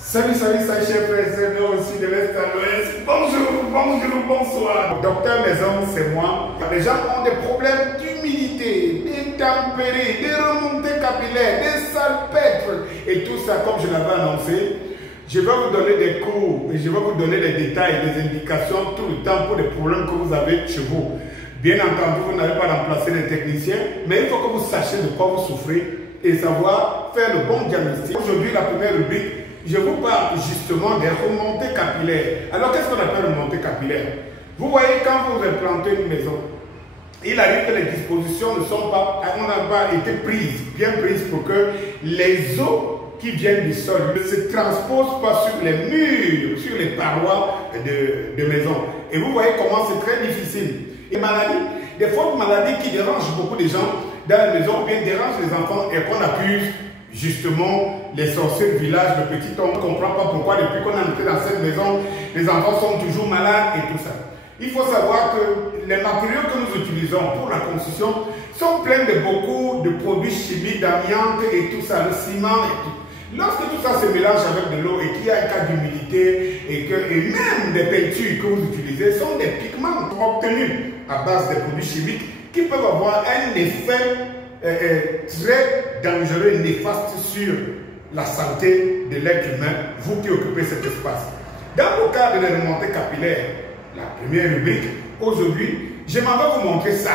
Salut, chers frères et sœurs aussi de l'Est à l'Ouest. Bonjour, bonsoir. Docteur Maison, c'est moi. Les gens ont des problèmes d'humidité, d'intempéries, de remontées capillaires, des salpêtres et tout ça, comme je l'avais annoncé. Je vais vous donner des cours et je vais vous donner des détails, des indications tout le temps pour les problèmes que vous avez chez vous. Bien entendu, vous n'avez pas remplacé les techniciens, mais il faut que vous sachiez de quoi vous souffrez et savoir faire le bon diagnostic. Aujourd'hui, la première rubrique, je vous parle justement des remontées capillaires. Alors, qu'est-ce qu'on appelle remontées capillaires? Vous voyez, quand vous implantez une maison, il arrive que les dispositions ne sont pas, n'ont pas été bien prises pour que les eaux qui viennent du sol ne se transposent pas sur les murs, sur les parois de maison. Et vous voyez comment c'est très difficile. Et maladies, des fortes maladies qui dérangent beaucoup de gens dans la maison, ou bien dérangent les enfants et qu'on accuse justement les sorciers du village, le petit homme. On ne comprend pas pourquoi depuis qu'on est entré dans cette maison, les enfants sont toujours malades et tout ça. Il faut savoir que les matériaux que nous utilisons pour la construction sont pleins de beaucoup de produits chimiques, d'amiante et tout ça, le ciment et tout. Lorsque tout ça se mélange avec de l'eau et qu'il y a un cas d'humidité et même des peintures que vous utilisez sont des pigments obtenus à base des produits chimiques qui peuvent avoir un effet très dangereux et néfaste sur la santé de l'être humain, vous qui occupez cet espace. Dans le cadre des remontées capillaires, la première rubrique, aujourd'hui, je m'en vais vous montrer ça.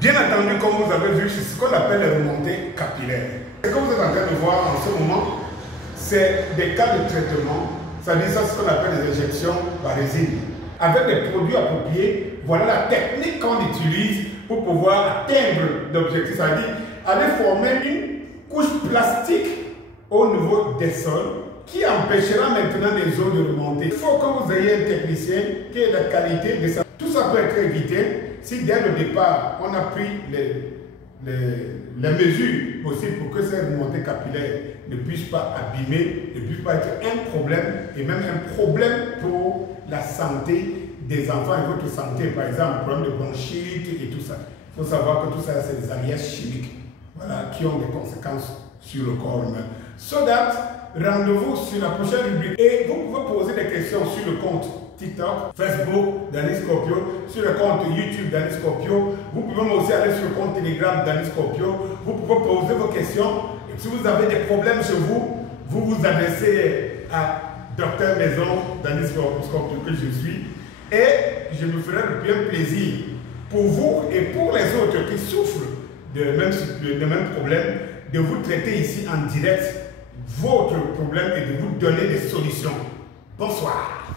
Bien entendu, comme vous avez vu, c'est ce qu'on appelle les remontées capillaires. Ce que vous êtes en train de voir en ce moment, c'est des cas de traitement, c'est-à-dire ça, ce qu'on appelle des injections par résine. Avec des produits appropriés, voilà la technique qu'on utilise pour pouvoir atteindre l'objectif, c'est-à-dire aller former une couche plastique au niveau des sols qui empêchera maintenant les eaux de remonter. Il faut que vous ayez un technicien qui ait la qualité de ça. Tout ça peut être évité si dès le départ, on a pris les mesures possibles pour que ces remontées capillaires ne puissent pas abîmer, ne puissent pas être un problème et même un problème pour la santé des enfants et votre santé, par exemple, problème de bronchite et tout ça. Il faut savoir que tout ça, c'est des alliages chimiques, voilà, qui ont des conséquences sur le corps humain. So that, rendez-vous sur la prochaine rubrique et vous pouvez poser des questions sur le compte TikTok, Facebook, Danny Scorpio, sur le compte YouTube Danny Scorpio. Vous pouvez aussi aller sur le compte Telegram Danny Scorpio. Vous pouvez poser vos questions. Et si vous avez des problèmes chez vous, vous vous adressez à Docteur Maison Danny Scorpio que je suis. Et je me ferai le bien plaisir pour vous et pour les autres qui souffrent de même problème, de vous traiter ici en direct votre problème et de vous donner des solutions. Bonsoir.